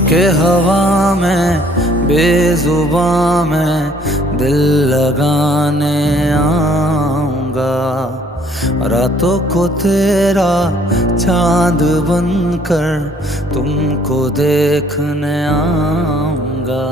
के हवा में बेजुबां में दिल लगाने आऊंगा। रातों को तेरा चांद बनकर तुमको देखने आऊंगा।